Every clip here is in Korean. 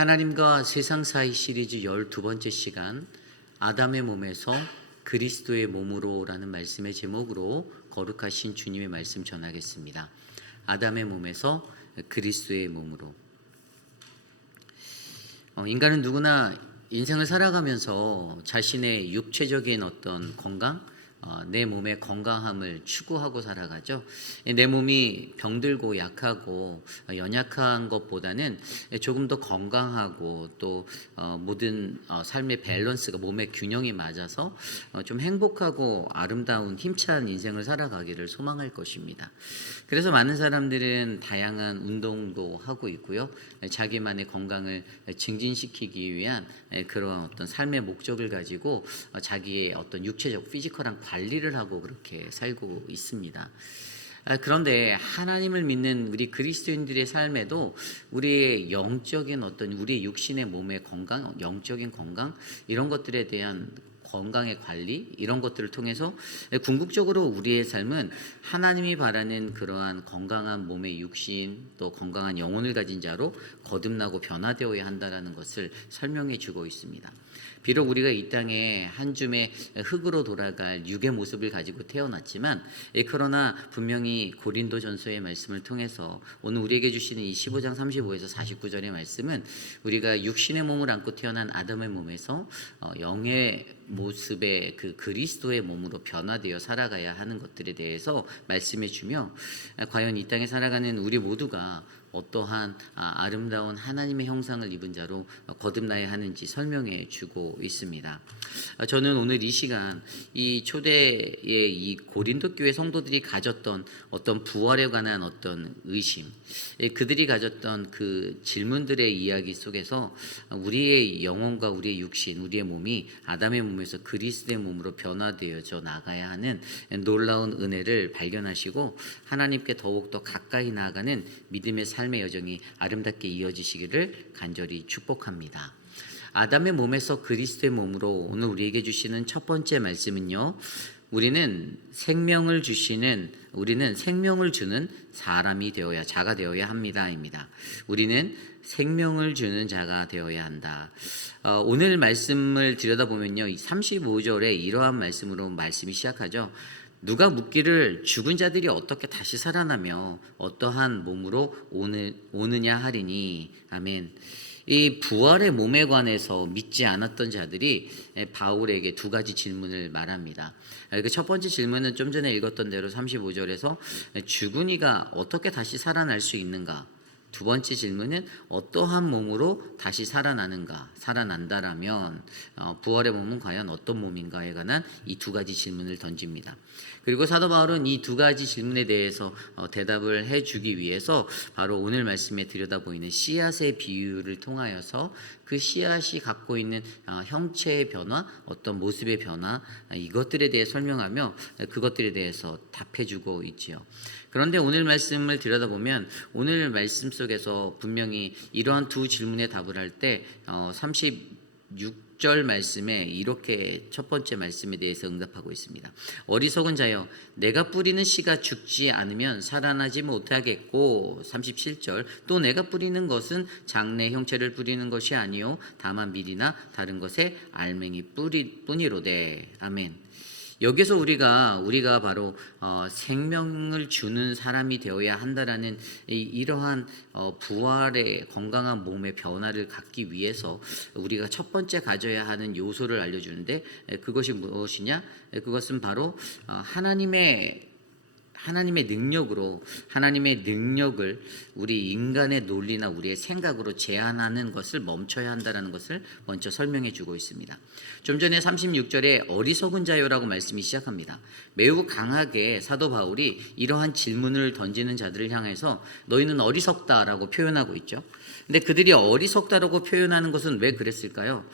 하나님과 세상 사이 시리즈 12번째 시간, 아담의 몸에서 그리스도의 몸으로라는 말씀의 제목으로 거룩하신 주님의 말씀 전하겠습니다. 아담의 몸에서 그리스도의 몸으로. 인간은 누구나 인생을 살아가면서 자신의 육체적인 어떤 건강, 내 몸의 건강함을 추구하고 살아가죠. 내 몸이 병들고 약하고 연약한 것보다는 조금 더 건강하고 또 모든 삶의 밸런스가 몸의 균형이 맞아서 좀 행복하고 아름다운 힘찬 인생을 살아가기를 소망할 것입니다. 그래서 많은 사람들은 다양한 운동도 하고 있고요. 자기만의 건강을 증진시키기 위한 그런 어떤 삶의 목적을 가지고 자기의 어떤 육체적 피지컬한 관리를 하고 그렇게 살고 있습니다. 그런데 하나님을 믿는 우리 그리스도인들의 삶에도 우리의 영적인 어떤 우리의 육신의 몸의 건강, 영적인 건강 이런 것들에 대한 건강의 관리 이런 것들을 통해서 궁극적으로 우리의 삶은 하나님이 바라는 그러한 건강한 몸의 육신 또 건강한 영혼을 가진 자로 거듭나고 변화되어야 한다는 것을 설명해 주고 있습니다. 비록 우리가 이 땅에 한 줌의 흙으로 돌아갈 육의 모습을 가지고 태어났지만 그러나 분명히 고린도전서의 말씀을 통해서 오늘 우리에게 주시는 이 15장 35에서 49절의 말씀은 우리가 육신의 몸을 안고 태어난 아담의 몸에서 영의 모습의 그 그리스도의 몸으로 변화되어 살아가야 하는 것들에 대해서 말씀해 주며 과연 이 땅에 살아가는 우리 모두가 어떠한 아름다운 하나님의 형상을 입은 자로 거듭나야 하는지 설명해 주고 있습니다. 저는 오늘 이 시간 이 초대의 이 고린도 교회 성도들이 가졌던 어떤 부활에 관한 어떤 의심, 그들이 가졌던 그 질문들의 이야기 속에서 우리의 영혼과 우리의 육신, 우리의 몸이 아담의 몸에서 그리스도의 몸으로 변화되어져 나가야 하는 놀라운 은혜를 발견하시고 하나님께 더욱더 가까이 나아가는 믿음의 삶의 여정이 아름답게 이어지시기를 간절히 축복합니다. 아담의 몸에서 그리스도의 몸으로 오늘 우리에게 주시는 첫 번째 말씀은요. 우리는 생명을 주는 사람이 되어야 자가 되어야 합니다입니다. 우리는 생명을 주는 자가 되어야 한다. 오늘 말씀을 들여다보면요. 35절에 이러한 말씀으로 말씀이 시작하죠. 누가 묻기를 죽은 자들이 어떻게 다시 살아나며 어떠한 몸으로 오느냐 하리니. 아멘. 이 부활의 몸에 관해서 믿지 않았던 자들이 바울에게 두 가지 질문을 말합니다. 그 첫 번째 질문은 좀 전에 읽었던 대로 35절에서 죽은 이가 어떻게 다시 살아날 수 있는가? 두 번째 질문은 어떠한 몸으로 다시 살아난다라면 부활의 몸은 과연 어떤 몸인가에 관한 이 두 가지 질문을 던집니다. 그리고 사도 바울은 이 두 가지 질문에 대해서 대답을 해주기 위해서 바로 오늘 말씀에 들여다보이는 씨앗의 비유를 통하여서 그 씨앗이 갖고 있는 형체의 변화, 어떤 모습의 변화 이것들에 대해 설명하며 그것들에 대해서 답해주고 있지요. 그런데 오늘 말씀을 들여다보면 오늘 말씀 속에서 분명히 이러한 두 질문에 답을 할 때 36절 말씀에 이렇게 첫 번째 말씀에 대해서 응답하고 있습니다. 어리석은 자여 내가 뿌리는 씨가 죽지 않으면 살아나지 못하겠고 37절 또 내가 뿌리는 것은 장래 형체를 뿌리는 것이 아니요 다만 밀이나 다른 것에 알맹이 뿐이로되. 아멘. 여기서 우리가 바로 생명을 주는 사람이 되어야 한다라는 이러한 부활의 건강한 몸의 변화를 갖기 위해서 우리가 첫 번째 가져야 하는 요소를 알려주는데 그것이 무엇이냐? 그것은 바로 하나님의 능력을 우리 인간의 논리나 우리의 생각으로 제한하는 것을 멈춰야 한다는 것을 먼저 설명해 주고 있습니다. 좀 전에 36절에 어리석은 자요라고 말씀이 시작합니다. 매우 강하게 사도 바울이 이러한 질문을 던지는 자들을 향해서 너희는 어리석다라고 표현하고 있죠. 근데 그들이 어리석다라고 표현하는 것은 왜 그랬을까요?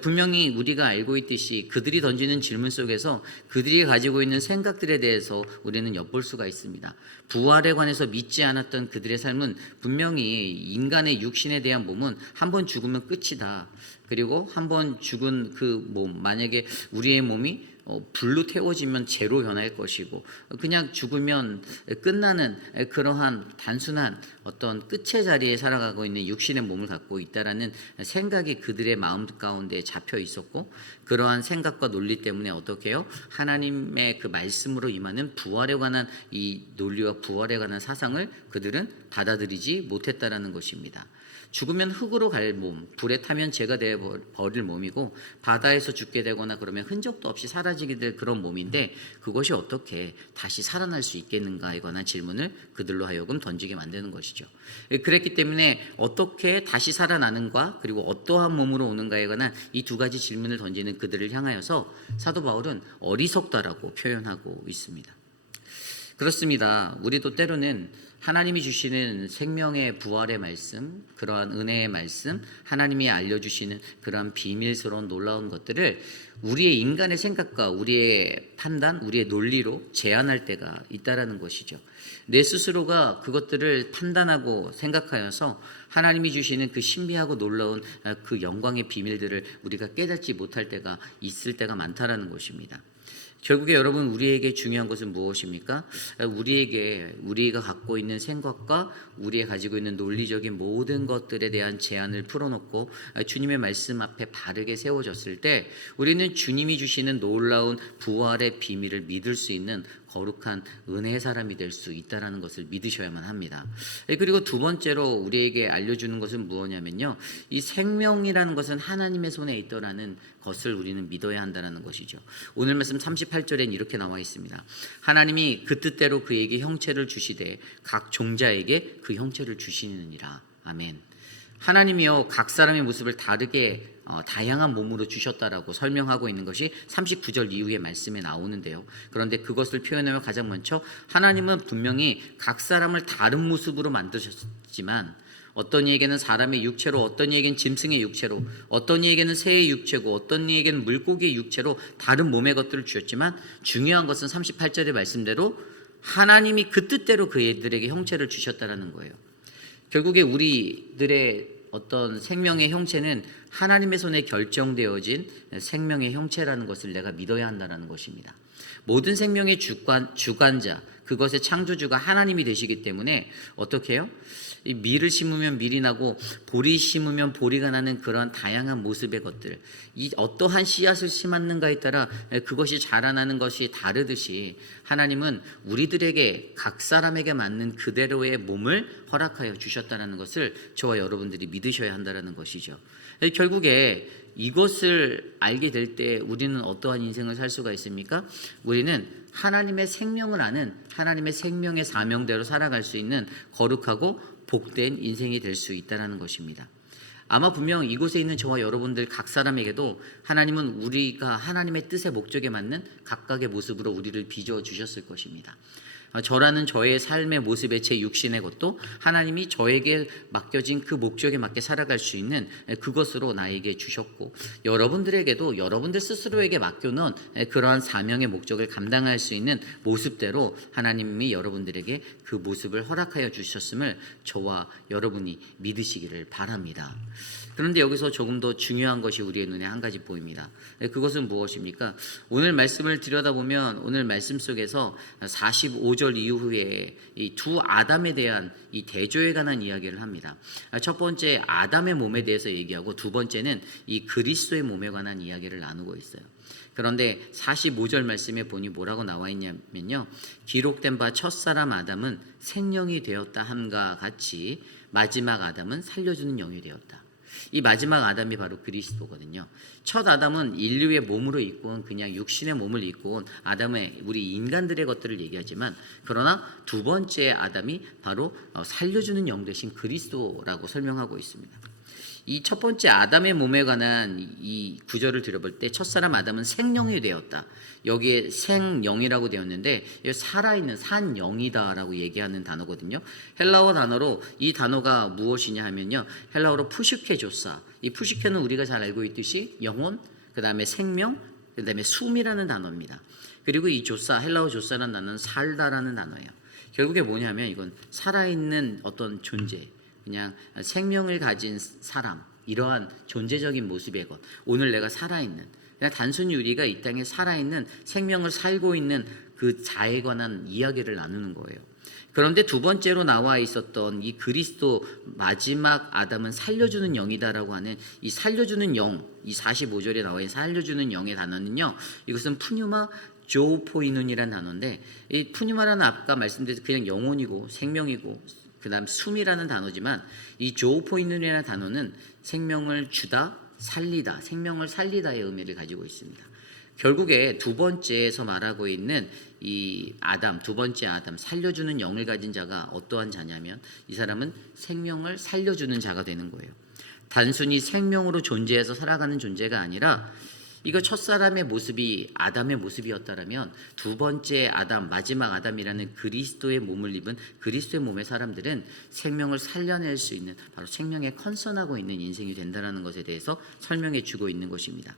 분명히 우리가 알고 있듯이 그들이 던지는 질문 속에서 그들이 가지고 있는 생각들에 대해서 우리는 엿볼 수가 있습니다. 부활에 관해서 믿지 않았던 그들의 삶은 분명히 인간의 육신에 대한 몸은 한 번 죽으면 끝이다. 그리고 한번 죽은 그 몸, 만약에 우리의 몸이 불로 태워지면 재로 변할 것이고 그냥 죽으면 끝나는 그러한 단순한 어떤 끝의 자리에 살아가고 있는 육신의 몸을 갖고 있다라는 생각이 그들의 마음 가운데 잡혀 있었고, 그러한 생각과 논리 때문에 어떻게 해요? 하나님의 그 말씀으로 임하는 부활에 관한 이 논리와 부활에 관한 사상을 그들은 받아들이지 못했다라는 것입니다. 죽으면 흙으로 갈 몸, 불에 타면 재가 되어 버릴 몸이고, 바다에서 죽게 되거나 그러면 흔적도 없이 사라지게 될 그런 몸인데, 그것이 어떻게 다시 살아날 수 있겠는가에 관한 질문을 그들로 하여금 던지게 만드는 것이죠. 그랬기 때문에 어떻게 다시 살아나는가, 그리고 어떠한 몸으로 오는가에 관한 이 두 가지 질문을 던지는 그들을 향하여서 사도 바울은 어리석다라고 표현하고 있습니다. 그렇습니다. 우리도 때로는 하나님이 주시는 생명의 부활의 말씀, 그러한 은혜의 말씀, 하나님이 알려주시는 그러한 비밀스러운 놀라운 것들을 우리의 인간의 생각과 우리의 판단, 우리의 논리로 제한할 때가 있다라는 것이죠. 내 스스로가 그것들을 판단하고 생각하여서 하나님이 주시는 그 신비하고 놀라운 그 영광의 비밀들을 우리가 깨닫지 못할 때가 있을 때가 많다라는 것입니다. 결국에 여러분, 우리에게 중요한 것은 무엇입니까? 우리가 갖고 있는 생각과 우리가 가지고 있는 논리적인 모든 것들에 대한 제한을 풀어놓고 주님의 말씀 앞에 바르게 세워졌을 때 우리는 주님이 주시는 놀라운 부활의 비밀을 믿을 수 있는 거룩한 은혜의 사람이 될 수 있다는 것을 믿으셔야만 합니다. 그리고 두 번째로 우리에게 알려주는 것은 무엇이냐면요, 이 생명이라는 것은 하나님의 손에 있더라는 것을 우리는 믿어야 한다는 것이죠. 오늘 말씀 38절엔 이렇게 나와 있습니다. 하나님이 그 뜻대로 그에게 형체를 주시되 각 종자에게 그 형체를 주시느니라. 아멘. 하나님이요, 각 사람의 모습을 다르게 다양한 몸으로 주셨다라고 설명하고 있는 것이 39절 이후의 말씀에 나오는데요. 그런데 그것을 표현하면 가장 먼저 하나님은 분명히 각 사람을 다른 모습으로 만드셨지만, 어떤 이에게는 사람의 육체로, 어떤 이에게는 짐승의 육체로, 어떤 이에게는 새의 육체고, 어떤 이에게는 물고기의 육체로 다른 몸의 것들을 주셨지만, 중요한 것은 38절의 말씀대로 하나님이 그 뜻대로 그들에게 형체를 주셨다라는 거예요. 결국에 우리들의 어떤 생명의 형체는 하나님의 손에 결정되어진 생명의 형체라는 것을 내가 믿어야 한다는 것입니다. 모든 생명의 주관자, 그것의 창조주가 하나님이 되시기 때문에 어떻게 해요? 이 밀을 심으면 밀이 나고 보리 심으면 보리가 나는 그런 다양한 모습의 것들, 이 어떠한 씨앗을 심었는가에 따라 그것이 자라나는 것이 다르듯이 하나님은 우리들에게 각 사람에게 맞는 그대로의 몸을 허락하여 주셨다는 것을 저와 여러분들이 믿으셔야 한다는 것이죠. 결국에 이것을 알게 될 때 우리는 어떠한 인생을 살 수가 있습니까? 우리는 하나님의 생명을 아는, 하나님의 생명의 사명대로 살아갈 수 있는 거룩하고 복된 인생이 될 수 있다는 것입니다. 아마 분명 이곳에 있는 저와 여러분들 각 사람에게도 하나님은 우리가 하나님의 뜻의 목적에 맞는 각각의 모습으로 우리를 빚어 주셨을 것입니다. 저라는 저의 삶의 모습의 제 육신의 것도 하나님이 저에게 맡겨진 그 목적에 맞게 살아갈 수 있는 그것으로 나에게 주셨고, 여러분들에게도 여러분들 스스로에게 맡겨놓은 그러한 사명의 목적을 감당할 수 있는 모습대로 하나님이 여러분들에게 그 모습을 허락하여 주셨음을 저와 여러분이 믿으시기를 바랍니다. 그런데 여기서 조금 더 중요한 것이 우리의 눈에 한 가지 보입니다. 그것은 무엇입니까? 오늘 말씀을 들여다보면 오늘 말씀 속에서 45절 이후에 이 두 아담에 대한 이 대조에 관한 이야기를 합니다. 첫 번째 아담의 몸에 대해서 얘기하고, 두 번째는 이 그리스도의 몸에 관한 이야기를 나누고 있어요. 그런데 45절 말씀에 보니 뭐라고 나와 있냐면요, 기록된 바 첫사람 아담은 생령이 되었다 함과 같이 마지막 아담은 살려주는 영이 되었다. 이 마지막 아담이 바로 그리스도거든요. 첫 아담은 인류의 몸으로 입고 온, 그냥 육신의 몸을 입고 온 아담의, 우리 인간들의 것들을 얘기하지만, 그러나 두 번째 아담이 바로 살려주는 영 대신 그리스도라고 설명하고 있습니다. 이 첫 번째 아담의 몸에 관한 이 구절을 들어볼 때 첫사람 아담은 생령이 되었다. 여기에 생영이라고 되었는데 살아있는 산영이다라고 얘기하는 단어거든요. 헬라어 단어로 이 단어가 무엇이냐 하면요, 헬라어로 푸시케조사. 이 푸시케는 우리가 잘 알고 있듯이 영혼, 그 다음에 생명, 그 다음에 숨이라는 단어입니다. 그리고 이 조사, 헬라어 조사라는 단어는 살다라는 단어예요. 결국에 뭐냐면 이건 살아있는 어떤 존재, 그냥 생명을 가진 사람, 이러한 존재적인 모습의 것, 오늘 내가 살아있는, 그냥 단순히 우리가 이 땅에 살아있는 생명을 살고 있는 그 자에 관한 이야기를 나누는 거예요. 그런데 두 번째로 나와 있었던 이 그리스도 마지막 아담은 살려주는 영이다라고 하는 이 살려주는 영, 이 45절에 나와 있는 살려주는 영의 단어는요, 이것은 푸뉴마 조포이눈이라는 단어인데, 이 푸뉴마라는 아까 말씀드린 그냥 영혼이고 생명이고 그다음 숨이라는 단어지만, 이 조포이눈이라는 단어는 생명을 주다, 살리다, 생명을 살리다의 의미를 가지고 있습니다. 결국에 두 번째에서 말하고 있는 이 아담, 두 번째 아담, 살려주는 영을 가진 자가 어떠한 자냐면, 이 사람은 생명을 살려주는 자가 되는 거예요. 단순히 생명으로 존재해서 살아가는 존재가 아니라, 이거 첫사람의 모습이 아담의 모습이었다라면 두 번째 아담, 마지막 아담이라는 그리스도의 몸을 입은 그리스도의 몸의 사람들은 생명을 살려낼 수 있는, 바로 생명에 컨선하고 있는 인생이 된다는 것에 대해서 설명해 주고 있는 것입니다.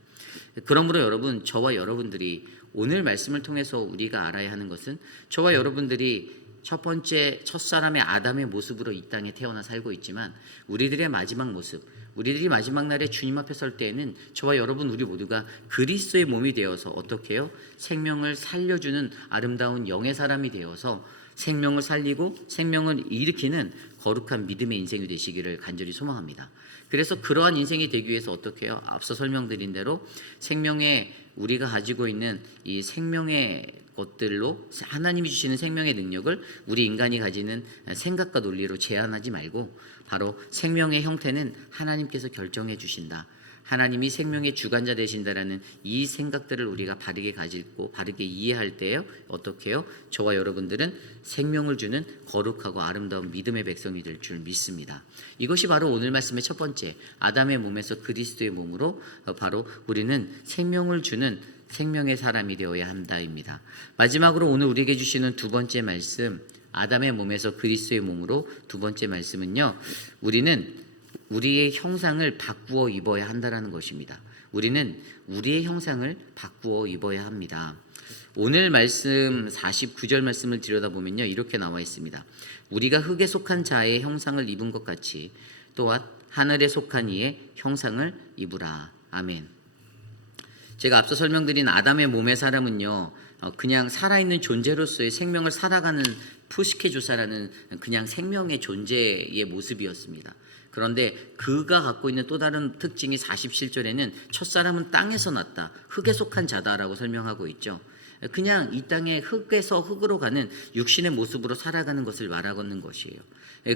그러므로 여러분, 저와 여러분들이 오늘 말씀을 통해서 우리가 알아야 하는 것은, 저와 여러분들이 첫 번째 첫사람의 아담의 모습으로 이 땅에 태어나 살고 있지만, 우리들의 마지막 모습, 우리들이 마지막 날에 주님 앞에 설 때에는 저와 여러분 우리 모두가 그리스도의 몸이 되어서 어떻게 해요? 생명을 살려주는 아름다운 영의 사람이 되어서 생명을 살리고 생명을 일으키는 거룩한 믿음의 인생이 되시기를 간절히 소망합니다. 그래서 그러한 인생이 되기 위해서 어떻게 해요? 앞서 설명드린 대로 생명의, 우리가 가지고 있는 이 생명의 것들로 하나님이 주시는 생명의 능력을 우리 인간이 가지는 생각과 논리로 제한하지 말고, 바로 생명의 형태는 하나님께서 결정해 주신다, 하나님이 생명의 주관자 되신다라는 이 생각들을 우리가 바르게 가지고 바르게 이해할 때에 어떻게 해요? 저와 여러분들은 생명을 주는 거룩하고 아름다운 믿음의 백성이 될 줄 믿습니다. 이것이 바로 오늘 말씀의 첫 번째, 아담의 몸에서 그리스도의 몸으로 바로 우리는 생명을 주는 생명의 사람이 되어야 한다입니다. 마지막으로 오늘 우리에게 주시는 두 번째 말씀, 아담의 몸에서 그리스도의 몸으로 두 번째 말씀은요, 우리는 우리의 형상을 바꾸어 입어야 한다라는 것입니다. 우리는 우리의 형상을 바꾸어 입어야 합니다. 오늘 말씀 49절 말씀을 들여다보면요, 이렇게 나와 있습니다. 우리가 흙에 속한 자의 형상을 입은 것 같이 또한 하늘에 속한 이의 형상을 입으라. 아멘. 제가 앞서 설명드린 아담의 몸의 사람은요, 그냥 살아있는 존재로서의 생명을 살아가는 푸시케조사라는 그냥 생명의 존재의 모습이었습니다. 그런데 그가 갖고 있는 또 다른 특징이 47절에는 첫사람은 땅에서 났다, 흙에 속한 자다라고 설명하고 있죠. 그냥 이 땅에 흙에서 흙으로 가는 육신의 모습으로 살아가는 것을 말하는 것이에요.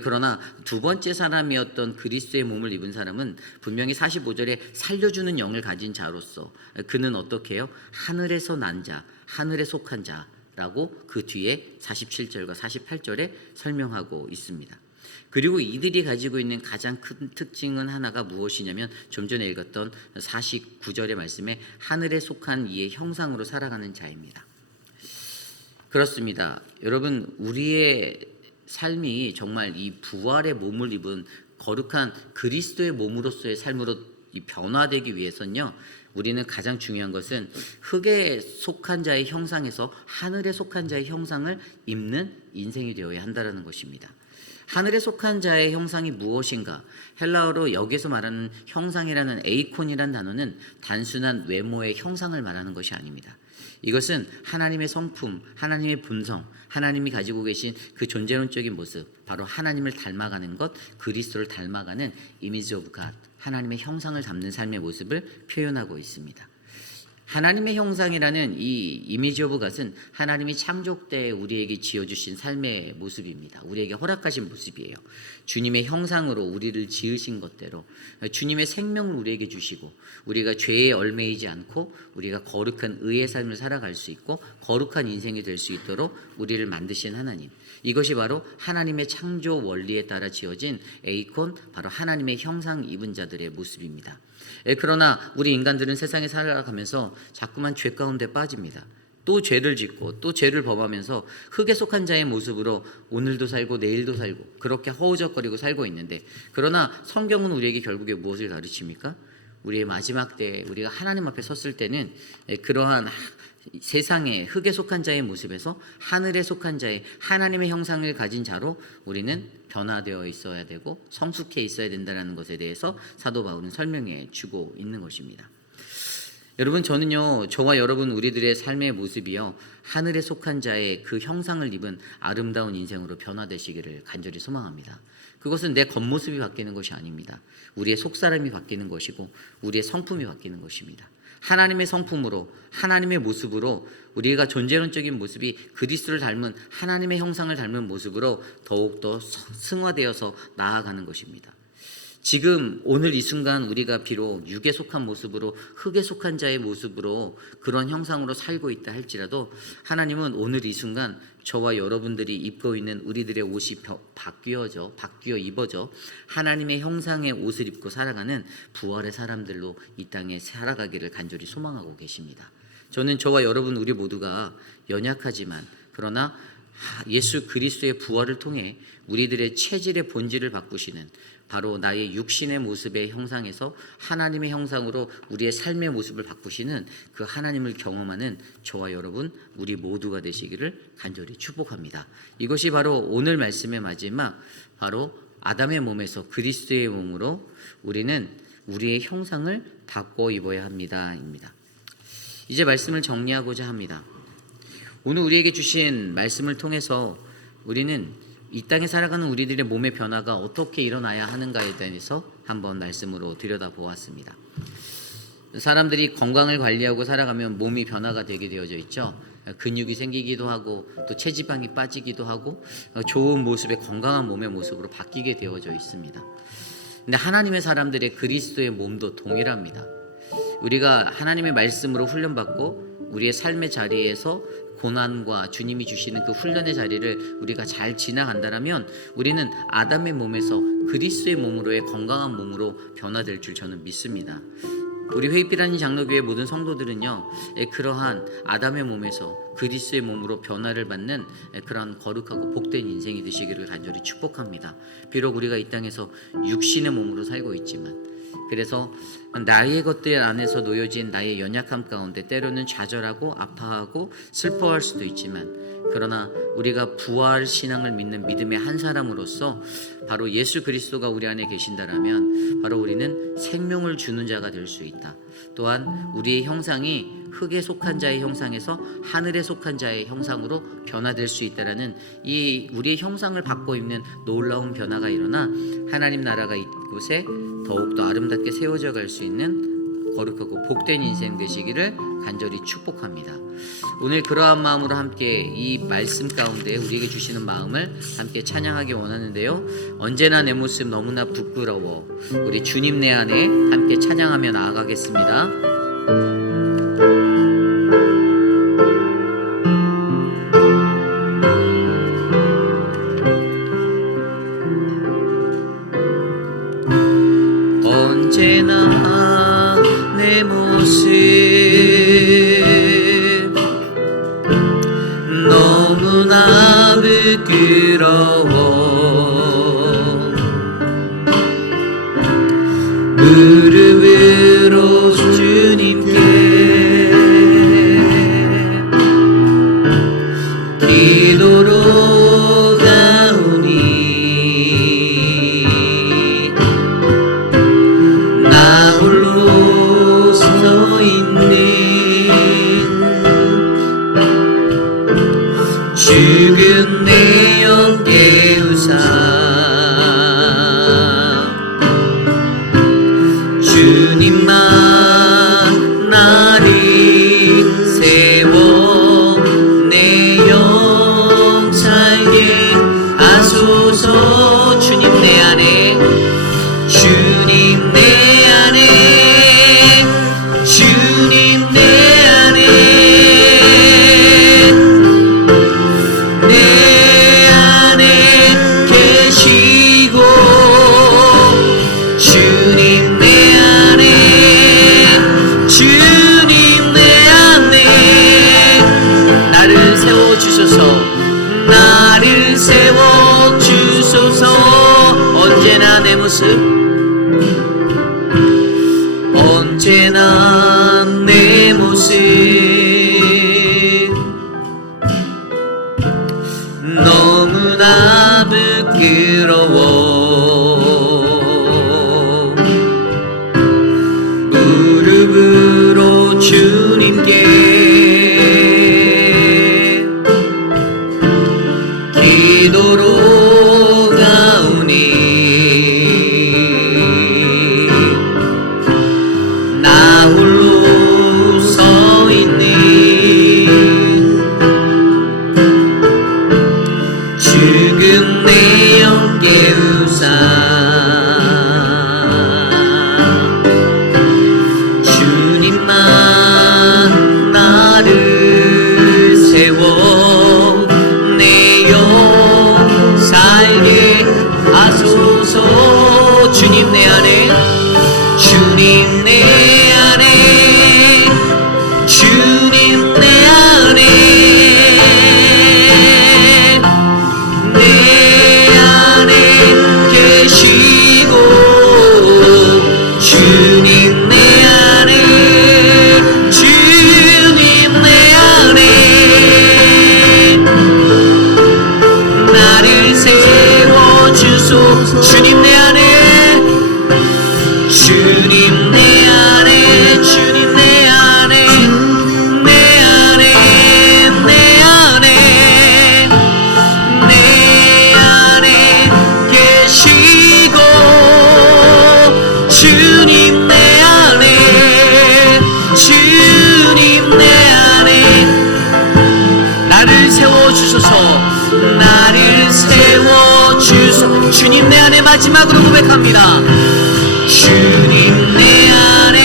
그러나 두 번째 사람이었던 그리스도의 몸을 입은 사람은 분명히 45절에 살려주는 영을 가진 자로서 그는 어떻게 해요? 하늘에서 난 자, 하늘에 속한 자라고 그 뒤에 47절과 48절에 설명하고 있습니다. 그리고 이들이 가지고 있는 가장 큰 특징은 하나가 무엇이냐면, 좀 전에 읽었던 49절의 말씀에 하늘에 속한 이의 형상으로 살아가는 자입니다. 그렇습니다. 여러분, 우리의 삶이 정말 이 부활의 몸을 입은 거룩한 그리스도의 몸으로서의 삶으로 변화되기 위해서는요, 우리는 가장 중요한 것은 흙에 속한 자의 형상에서 하늘에 속한 자의 형상을 입는 인생이 되어야 한다는 것입니다. 하늘에 속한 자의 형상이 무엇인가? 헬라어로 여기서 말하는 형상이라는 에이콘이라는 단어는 단순한 외모의 형상을 말하는 것이 아닙니다. 이것은 하나님의 성품, 하나님의 본성, 하나님이 가지고 계신 그 존재론적인 모습, 바로 하나님을 닮아가는 것, 그리스도를 닮아가는 이미지 오브 갓, 하나님의 형상을 담는 삶의 모습을 표현하고 있습니다. 하나님의 형상이라는 이 이미지 오브 갓은 하나님이 창조 때 우리에게 지어주신 삶의 모습입니다. 우리에게 허락하신 모습이에요. 주님의 형상으로 우리를 지으신 것대로 주님의 생명을 우리에게 주시고, 우리가 죄에 얽매이지 않고 우리가 거룩한 의의 삶을 살아갈 수 있고 거룩한 인생이 될 수 있도록 우리를 만드신 하나님, 이것이 바로 하나님의 창조 원리에 따라 지어진 에이콘, 바로 하나님의 형상 입은 자들의 모습입니다. 그러나 우리 인간들은 세상에 살아가면서 자꾸만 죄 가운데 빠집니다. 또 죄를 짓고 또 죄를 범하면서 흙에 속한 자의 모습으로 오늘도 살고 내일도 살고 그렇게 허우적거리고 살고 있는데, 그러나 성경은 우리에게 결국에 무엇을 가르칩니까? 우리의 마지막 때 우리가 하나님 앞에 섰을 때는 그러한 세상의 흙에 속한 자의 모습에서 하늘에 속한 자의 하나님의 형상을 가진 자로 우리는 변화되어 있어야 되고 성숙해 있어야 된다는 것에 대해서 사도 바울은 설명해 주고 있는 것입니다. 여러분, 저는요, 저와 여러분 우리들의 삶의 모습이요, 하늘에 속한 자의 그 형상을 입은 아름다운 인생으로 변화되시기를 간절히 소망합니다. 그것은 내 겉모습이 바뀌는 것이 아닙니다. 우리의 속사람이 바뀌는 것이고 우리의 성품이 바뀌는 것입니다. 하나님의 성품으로, 하나님의 모습으로, 우리가 존재론적인 모습이 그리스도를 닮은 하나님의 형상을 닮은 모습으로 더욱더 승화되어서 나아가는 것입니다. 지금 오늘 이 순간 우리가 비록 육에 속한 모습으로, 흙에 속한 자의 모습으로 그런 형상으로 살고 있다 할지라도 하나님은 오늘 이 순간 저와 여러분들이 입고 있는 우리들의 옷이 바뀌어 입어져 하나님의 형상의 옷을 입고 살아가는 부활의 사람들로 이 땅에 살아가기를 간절히 소망하고 계십니다. 저는 저와 여러분 우리 모두가 연약하지만 그러나 예수 그리스도의 부활을 통해 우리들의 체질의 본질을 바꾸시는, 바로 나의 육신의 모습의 형상에서 하나님의 형상으로 우리의 삶의 모습을 바꾸시는 그 하나님을 경험하는 저와 여러분 우리 모두가 되시기를 간절히 축복합니다. 이것이 바로 오늘 말씀의 마지막, 바로 아담의 몸에서 그리스도의 몸으로 우리는 우리의 형상을 바꿔 입어야 합니다입니다. 이제 말씀을 정리하고자 합니다. 오늘 우리에게 주신 말씀을 통해서 우리는 이 땅에 살아가는 우리들의 몸의 변화가 어떻게 일어나야 하는가에 대해서 한번 말씀으로 들여다보았습니다. 사람들이 건강을 관리하고 살아가면 몸이 변화가 되게 되어져 있죠. 근육이 생기기도 하고 또 체지방이 빠지기도 하고 좋은 모습의 건강한 몸의 모습으로 바뀌게 되어져 있습니다. 근데 하나님의 사람들의 그리스도의 몸도 동일합니다. 우리가 하나님의 말씀으로 훈련받고 우리의 삶의 자리에서 고난과 주님이 주시는 그 훈련의 자리를 우리가 잘 지나간다면 우리는 아담의 몸에서 그리스도의 몸으로의 건강한 몸으로 변화될 줄 저는 믿습니다. 우리 회의비라는 장로교회 모든 성도들은요, 그러한 아담의 몸에서 그리스도의 몸으로 변화를 받는 그런 거룩하고 복된 인생이 되시기를 간절히 축복합니다. 비록 우리가 이 땅에서 육신의 몸으로 살고 있지만, 그래서 나의 것들 안에서 놓여진 나의 연약함 가운데 때로는 좌절하고 아파하고 슬퍼할 수도 있지만, 그러나 우리가 부활 신앙을 믿는 믿음의 한 사람으로서 바로 예수 그리스도가 우리 안에 계신다라면 바로 우리는 생명을 주는 자가 될 수 있다. 또한 우리의 형상이 흙에 속한 자의 형상에서 하늘에 속한 자의 형상으로 변화될 수 있다라는 이 우리의 형상을 바꿔 입는 놀라운 변화가 일어나 하나님 나라가 이곳에 더욱더 아름답게 세워져 갈 수 있는 거룩하고 복된 인생 되시기를 간절히 축복합니다. 오늘 그러한 마음으로 함께 이 말씀 가운데 우리에게 주시는 마음을 함께 찬양하기 원하는데요, 언제나 내 모습 너무나 부끄러워, 우리 주님 내 안에 함께 찬양하며 나아가겠습니다. 언제나 내 모습 너무나 부끄러워, 무릎으로 주님께 기도로 가오니 나 홀로 서 있는 죽은 내 영 깨우사 주님만 나를 세워 내 영 살게 하소서. 주님 내 안에, 주님 내 안에, 주님 내 안에, 내 안에 계시고 주님 내 안에, 주님 내 안에 나를 세워주소서, 나를 세워주소서. 언제나 내 모습, 언제나 내 모습 주소서. 주님 내 안에 마지막으로 고백합니다. 주님 내 안에,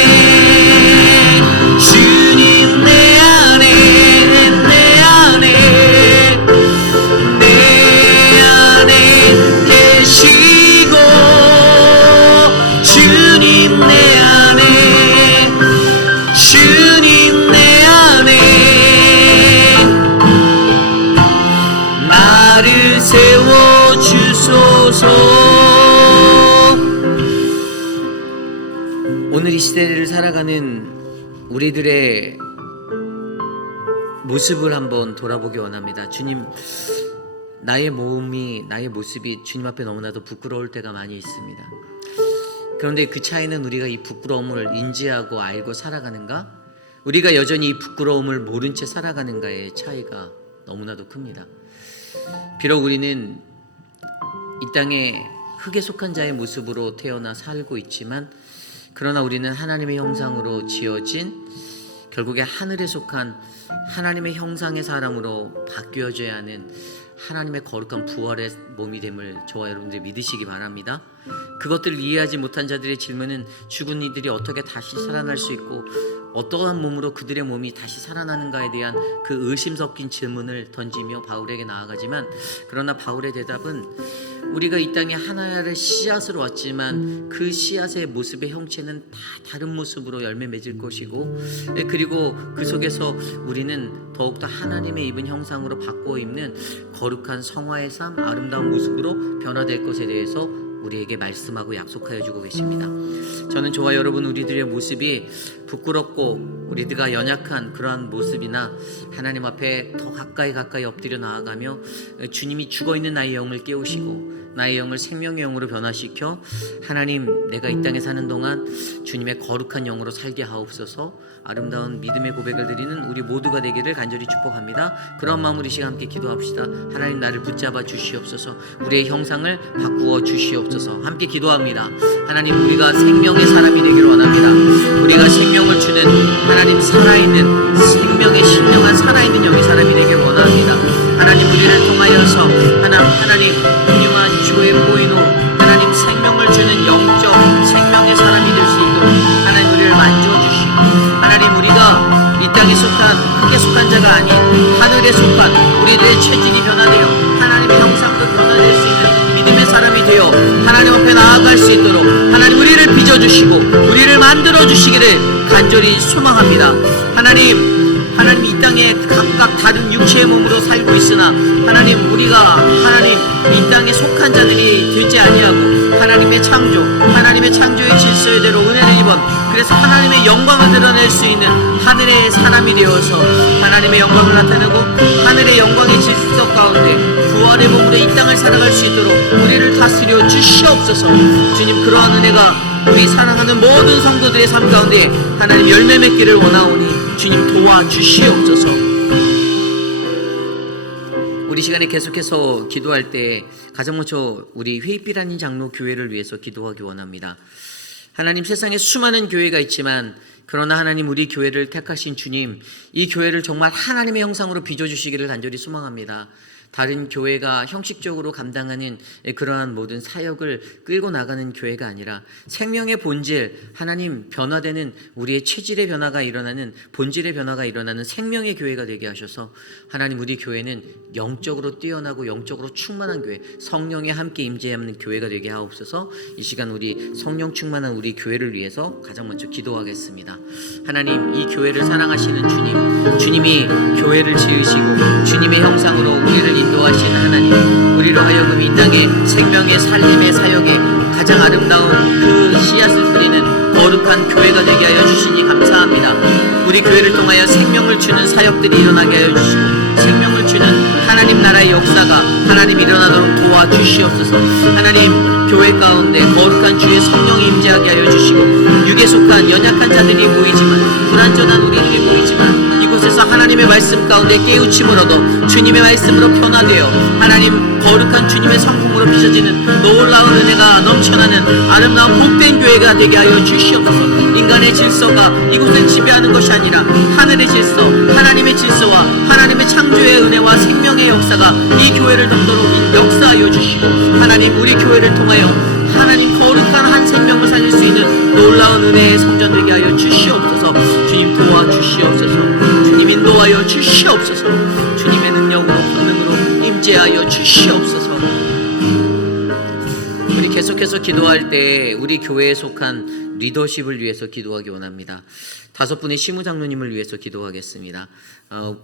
주님 내 안에, 내 안에, 내 안에 계시고, 주님 내 안에, 주님 내 안에 나를 세워주소서. 오늘 이 시대를 살아가는 우리들의 모습을 한번 돌아보기 원합니다. 주님, 나의 몸이, 나의 모습이 주님 앞에 너무나도 부끄러울 때가 많이 있습니다. 그런데 그 차이는 우리가 이 부끄러움을 인지하고 알고 살아가는가, 우리가 여전히 이 부끄러움을 모른 채 살아가는가의 차이가 너무나도 큽니다. 비록 우리는 이 땅에 흙에 속한 자의 모습으로 태어나 살고 있지만, 그러나 우리는 하나님의 형상으로 지어진, 결국에 하늘에 속한 하나님의 형상의 사람으로 바뀌어져야 하는 하나님의 거룩한 부활의 몸이 됨을 저와 여러분들이 믿으시기 바랍니다. 그것들을 이해하지 못한 자들의 질문은 죽은 이들이 어떻게 다시 살아날 수 있고 어떠한 몸으로 그들의 몸이 다시 살아나는가에 대한 그 의심 섞인 질문을 던지며 바울에게 나아가지만, 그러나 바울의 대답은 우리가 이 땅에 하나의 씨앗으로 왔지만 그 씨앗의 모습의 형체는 다 다른 모습으로 열매 맺을 것이고, 그리고 그 속에서 우리는 더욱더 하나님의 입은 형상으로 바꿔 입는 거룩한 성화의 삶, 아름다운 모습으로 변화될 것에 대해서 우리에게 말씀하고 약속하여 주고 계십니다. 저는 저와 여러분 우리들의 모습이 부끄럽고 우리들과 연약한 그러한 모습이나 하나님 앞에 더 가까이 엎드려 나아가며 주님이 죽어있는 나의 영을 깨우시고 나의 영을 생명의 영으로 변화시켜 하나님, 내가 이 땅에 사는 동안 주님의 거룩한 영으로 살게 하옵소서, 아름다운 믿음의 고백을 드리는 우리 모두가 되기를 간절히 축복합니다. 그런 마음으로 이 시간 함께 기도합시다. 하나님, 나를 붙잡아 주시옵소서, 우리의 형상을 바꾸어 주시옵소서. 함께 기도합니다. 하나님, 우리가 생명의 사람이 되기를 원합니다. 우리가 생명을 주는 하나님, 살아있는 생명의 신령한 살아있는 영의 사람이 되기를 원합니다. 하나님, 우리를 통하여서 하나님 훌륭한 주의 보이노 하나님 생명을 주는 영적 생명의 사람이 될 수 있도록 하나님 우리를 만져주시고, 하나님 우리가 이 땅에 속한 흙에 속한 자가 아닌 하늘에 속한 우리들의 체질이 변화되어 하나님의 형상도 변화될 수 있는 믿음의 사람이 되어 하나님 앞에 나아갈 수 있도록 하나님 우리를 빚어주시고 우리를 만들어주시기를 간절히 소망합니다. 하나님 이 땅에 각각 다른 육체의 몸으로 살고 있으나 하나님, 우리가 하나님 이 땅에 속한 자들이 되지 아니하고 하나님의 창조의 질서대로 은혜를 입은, 그래서 하나님의 영광을 드러낼 수 있는 하늘의 사람이 되어서 하나님의 영광을 나타내고 하늘의 영광의 질서 가운데 부활의 몸으로 이 땅을 살아갈 수 있도록 우리를 다스려 주시옵소서. 주님, 그러한 은혜가 우리 사랑하는 모든 성도들의 삶 가운데 하나님 열매 맺기를 원하오니 주님 도와주시옵소서. 우리 시간에 계속해서 기도할 때 가장 먼저 우리 회입비라는 장로 교회를 위해서 기도하기 원합니다. 하나님, 세상에 수많은 교회가 있지만 그러나 하나님 우리 교회를 택하신 주님, 이 교회를 정말 하나님의 형상으로 빚어주시기를 간절히 소망합니다. 다른 교회가 형식적으로 감당하는 그러한 모든 사역을 끌고 나가는 교회가 아니라 생명의 본질, 하나님 변화되는 우리의 체질의 변화가 일어나는, 본질의 변화가 일어나는 생명의 교회가 되게 하셔서 하나님 우리 교회는 영적으로 뛰어나고 영적으로 충만한 교회, 성령에 함께 임재하는 교회가 되게 하옵소서. 이 시간 우리 성령 충만한 우리 교회를 위해서 가장 먼저 기도하겠습니다. 하나님, 이 교회를 사랑하시는 주님, 주님이 교회를 지으시고 주님의 형상으로 우리를 인도하시는 하나님, 우리로 하여금 이 땅에 생명의 살림의 사역에 가장 아름다운 그 씨앗을 뿌리는 거룩한 교회가 되게 하여 주시니 감사합니다. 우리 교회를 통하여 생명을 주는 사역들이 일어나게 하여 주시고 생명을 주는 하나님 나라의 역사가 하나님 일어나도록 도와주시옵소서. 하나님, 교회 가운데 거룩한 주의 성령이 임재하게 하여 주시고 육에 속한 연약한 자들이 보이지만, 불완전한 우리들이 보이지만 이곳에서 하나님의 말씀 가운데 깨우침을 얻어 주님의 말씀으로 변화되어 하나님 거룩한 주님의 성품으로 빚어지는 놀라운 은혜가 넘쳐나는 아름다운 복된 교회가 되게 하여 주시옵소서. 인간의 질서가 이곳을 지배하는 것이 아니라 하늘의 질서, 하나님의 질서와 하나님의 창조의 은혜와 생명의 역사가 이 교회를 덮도록 역사하여 주시고, 하나님 우리 교회를 통하여 하나님 거룩한 한 생명을 살릴 수 있는 놀라운 은혜의 성전 되게 하여 주시옵소서. 주님 도와주시옵소서. 주님 인도하여 주시옵소서. 주님의 능력으로 권능으로 임재하여 주시옵소서. 우리 계속해서 기도할 때 우리 교회에 속한 리더십을 위해서 기도하기 원합니다. 5분의 시무장로님을 위해서 기도하겠습니다.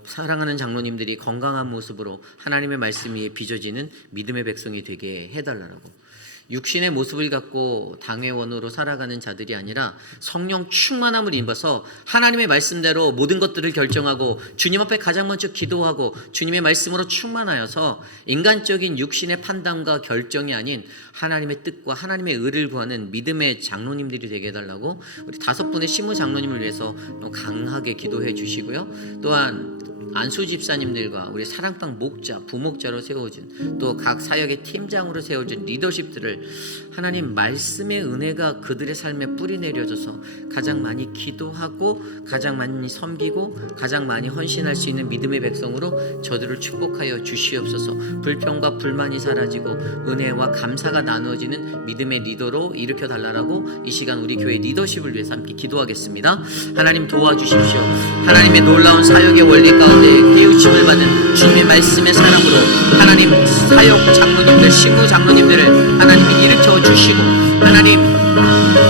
사랑하는 장로님들이 건강한 모습으로 하나님의 말씀 위에 빚어지는 믿음의 백성이 되게 해달라고. 육신의 모습을 갖고 당회원으로 살아가는 자들이 아니라 성령 충만함을 입어서 하나님의 말씀대로 모든 것들을 결정하고 주님 앞에 가장 먼저 기도하고 주님의 말씀으로 충만하여서 인간적인 육신의 판단과 결정이 아닌 하나님의 뜻과 하나님의 의를 구하는 믿음의 장로님들이 되게 해달라고 우리 5분의 시무 장로님을 위해서 강하게 기도해 주시고요. 또한 안수 집사님들과 우리 사랑방 목자, 부목자로 세워준 또 각 사역의 팀장으로 세워준 리더십들을 하나님 말씀의 은혜가 그들의 삶에 뿌리 내려져서 가장 많이 기도하고 가장 많이 섬기고 가장 많이 헌신할 수 있는 믿음의 백성으로 저들을 축복하여 주시옵소서. 불평과 불만이 사라지고 은혜와 감사가 나누어지는 믿음의 리더로 일으켜 달라고 이 시간 우리 교회 리더십을 위해서 함께 기도하겠습니다. 하나님 도와주십시오. 하나님의 놀라운 사역의 원리 가운데 깨우침을 받은 주님의 말씀의 사랑으로 하나님 사역 장로님들, 시무 장로님들을 하나님이 일으켜 주시고 하나님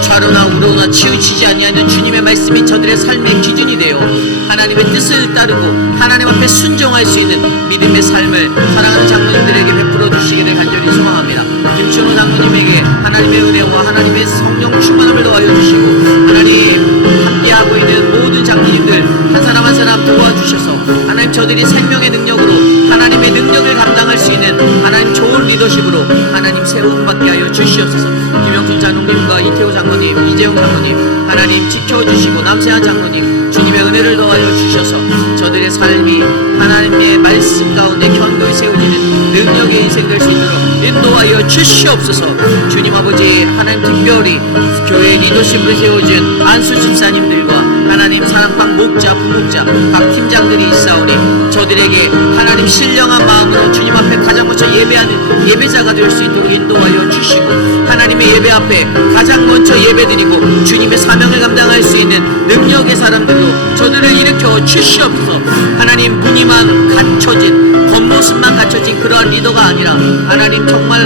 좌로나 우로나 치우치지 아니하는 주님의 말씀이 저들의 삶의 기준이 되어 하나님의 뜻을 따르고 하나님 앞에 순종할 수 있는 믿음의 삶을 사랑하는 장로님들에게 베풀어 주시기를 간절히 소망합니다. 김춘호 장로님에게 하나님의 은혜와 하나님의 성령 충만함을 더하여 주시고 하나님 함께하고 있는 모든 장로님들 한 사람 한 사람 도와주셔서 하나님 저들이 생명의 능력으로 하나님의 능력을 감당할 수 있는 하나님 좋은 리더십으로 하나님 세움받게 하여 주시옵소서. 김영준 장로님과 이태호 장로님, 이재용 장로님 하나님 지켜주시고 남세한 장로님 주님의 은혜를 더하여 주셔서 저들의 삶이 하나님의 말씀 가운데 견고히 세워지는 능력의 인생 될 수 있도록 인도하여 주시옵소서. 주님 아버지 하나님 특별히 교회 리더십으로 세워진 안수 집사님들과 하나님 사랑방 목자, 부목자 각 팀장들이 있사오니 저들에게 하나님 신령한 마음으로 주님 앞에 가장 먼저 예배하는 예배자가 될 수 있도록 인도하여 주시고 하나님의 예배 앞에 가장 먼저 예배드리고 주님의 사명을 감당할 수 있는 능력의 사람들로 저들을 일으켜 주시옵소서. 하나님 무늬만 갖춰진 겉모습만 갖춰진 그러한 리더가 아니라 하나님 정말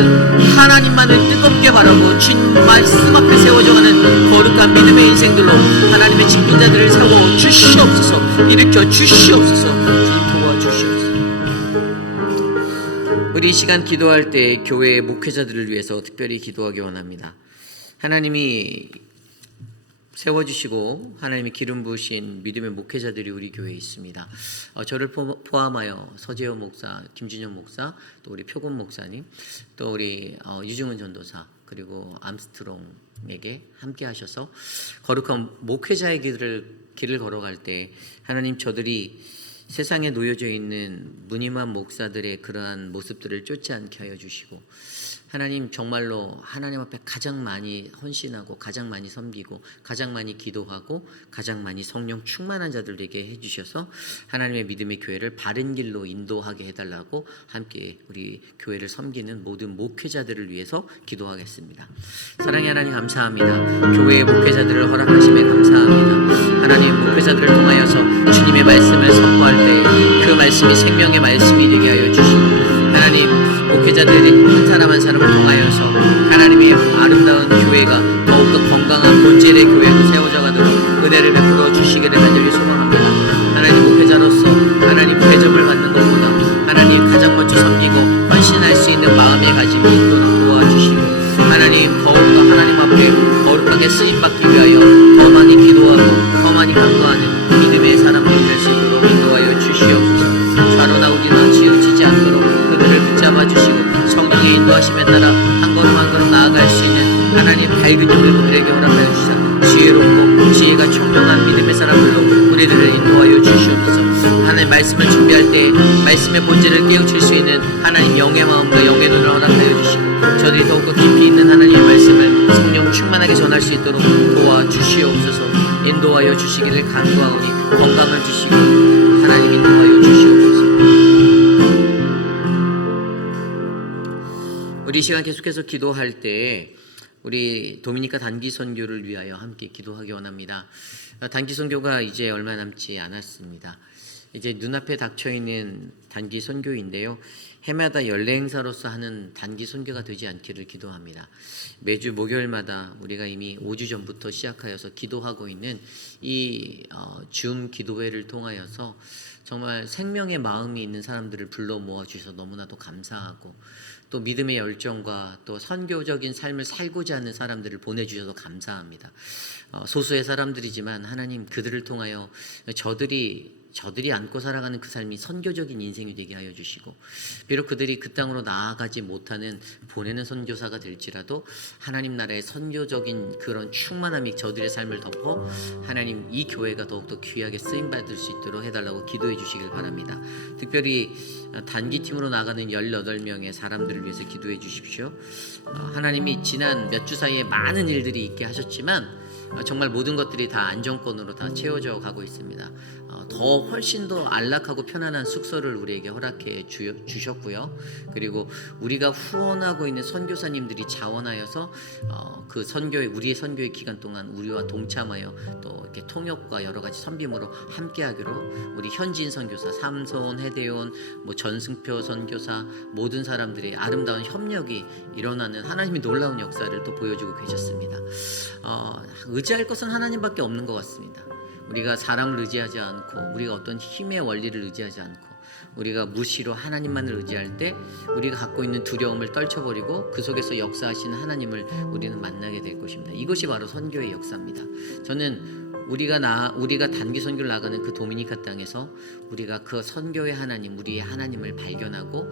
하나님만을 뜨겁게 바라고 주님 말씀 앞에 세워져가는 거룩한 믿음의 인생들로 하나님의 직분자들을 세워 주시옵소서. 일으켜 주시옵소서. 주님 도와주시옵소서. 우리 이 시간 기도할 때 교회의 목회자들을 위해서 특별히 기도하기 원합니다. 하나님이 세워주시고 하나님이 기름 부으신 믿음의 목회자들이 우리 교회에 있습니다. 저를 포함하여 서재호 목사, 김준영 목사, 또 우리 표곤 목사님, 또 우리 유중은 전도사, 그리고 암스트롱에게 함께 하셔서 거룩한 목회자의 길을 걸어갈 때 하나님 저들이 세상에 놓여져 있는 무늬만 목사들의 그러한 모습들을 쫓지 않게 하여 주시고 하나님 정말로 하나님 앞에 가장 많이 헌신하고 가장 많이 섬기고 가장 많이 기도하고 가장 많이 성령 충만한 자들에게 해주셔서 하나님의 믿음의 교회를 바른 길로 인도하게 해달라고 함께 우리 교회를 섬기는 모든 목회자들을 위해서 기도하겠습니다. 사랑의 하나님 감사합니다. 교회의 목회자들을 허락하심에 감사합니다. 하나님 목회자들을 통하여서 주님의 말씀을 선포할 때 그 말씀이 생명의 말씀이 되게 하여 주시고 하나님 목회자들이 한 사람 한 사람을 통하여서 하나님의 아름다운 교회가 더욱더 건강한 본질의 교회로 세워져 가도록 은혜를 베풀어 주시기를 간절히 소망합니다. 하나님 목회자로서 하나님 대접을 받는 것보다 하나님 가장 먼저 섬기고 헌신할 수 있는 마음의 가짐이 있도록 도와주시고 하나님 더욱더 하나님 앞에 거룩하게 쓰임받기 위하여 더 많이 기도하고 더 많이 간구하는 믿음의 사람들이 될 수 있도록 인도하여 주시옵소서. 좌로나 우리나 치우치지 않도록 그들을 붙잡아 주시고 성령의 인도하심에 따라 한 걸음 한 걸음 나아갈 수 있는 하나님 밝은 힘을 그들에게 허락하여 주시사 지혜롭고 지혜가 총명한 믿음의 사람들로 우리들을 인도하여 주시옵소서. 하나님 말씀을 준비할 때 말씀의 본질을 깨우칠 수 있는 하나님 영의 마음과 영의 눈을 허락하여 주시고 저들이 더욱더 깊이 있는 하나님의 말씀을 성령 충만하게 전할 수 있도록 도와주시옵소서. 인도하여 주시기를 간구하오니 건강을 주시고 하나님 인도하여 주시옵소서. 우리 이 시간 계속해서 기도할 때 우리 도미니카 단기 선교를 위하여 함께 기도하기 원합니다. 단기 선교가 이제 얼마 남지 않았습니다. 이제 눈앞에 닥쳐 있는 단기 선교인데요. 해마다 연례 행사로서 하는 단기 선교가 되지 않기를 기도합니다. 매주 목요일마다 우리가 이미 5주 전부터 시작하여서 기도하고 있는 이 줌 기도회를 통하여서 정말 생명의 마음이 있는 사람들을 불러 모아 주셔서 너무나도 감사하고, 또 믿음의 열정과 또 선교적인 삶을 살고자 하는 사람들을 보내주셔서 감사합니다. 소수의 사람들이지만 하나님 그들을 통하여 저들이 안고 살아가는 그 삶이 선교적인 인생이 되게 하여 주시고, 비록 그들이 그 땅으로 나아가지 못하는 보내는 선교사가 될지라도 하나님 나라의 선교적인 그런 충만함이 저들의 삶을 덮어 하나님 이 교회가 더욱더 귀하게 쓰임받을 수 있도록 해달라고 기도해 주시길 바랍니다. 특별히 단기팀으로 나가는 18명의 사람들을 위해서 기도해 주십시오. 하나님이 지난 몇 주 사이에 많은 일들이 있게 하셨지만 정말 모든 것들이 다 안정권으로 다 채워져 가고 있습니다. 더 훨씬 더 안락하고 편안한 숙소를 우리에게 허락해 주셨고요. 그리고 우리가 후원하고 있는 선교사님들이 자원하여서 그 선교의 우리의 선교의 기간 동안 우리와 동참하여 또 이렇게 통역과 여러 가지 선빔으로 함께하기로 우리 현지인 선교사 삼손, 헤데온, 전승표 선교사 모든 사람들의 아름다운 협력이 일어나는 하나님의 놀라운 역사를 또 보여주고 계셨습니다. 의지할 것은 하나님밖에 없는 것 같습니다. 우리가 사람을 의지하지 않고 우리가 어떤 힘의 원리를 의지하지 않고 우리가 무시로 하나님만을 의지할 때 우리가 갖고 있는 두려움을 떨쳐버리고 그 속에서 역사하시는 하나님을 우리는 만나게 될 것입니다. 이것이 바로 선교의 역사입니다. 저는 우리가 단기 선교를 나가는 그 도미니카 땅에서 우리가 그 선교의 하나님, 우리의 하나님을 발견하고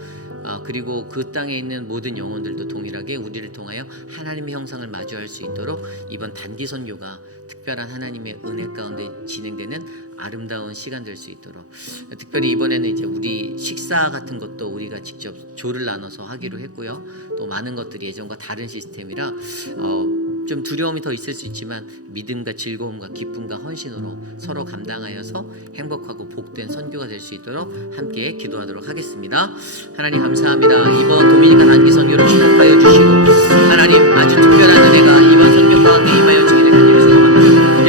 그리고 그 땅에 있는 모든 영혼들도 동일하게 우리를 통하여 하나님의 형상을 마주할 수 있도록 이번 단기 선교가 특별한 하나님의 은혜 가운데 진행되는 아름다운 시간 될 수 있도록, 특별히 이번에는 이제 우리 식사 같은 것도 우리가 직접 조를 나눠서 하기로 했고요. 또 많은 것들이 예전과 다른 시스템이라 좀 두려움이 더 있을 수 있지만 믿음과 즐거움과 기쁨과 헌신으로 서로 감당하여서 행복하고 복된 선교가 될 수 있도록 함께 기도하도록 하겠습니다. 하나님 감사합니다. 이번 도미니카 단기 선교를 축복하여 주시고 하나님 아주 특별한 은혜가 이번 선교 가운데 임하여 주기를 간절히 소망합니다.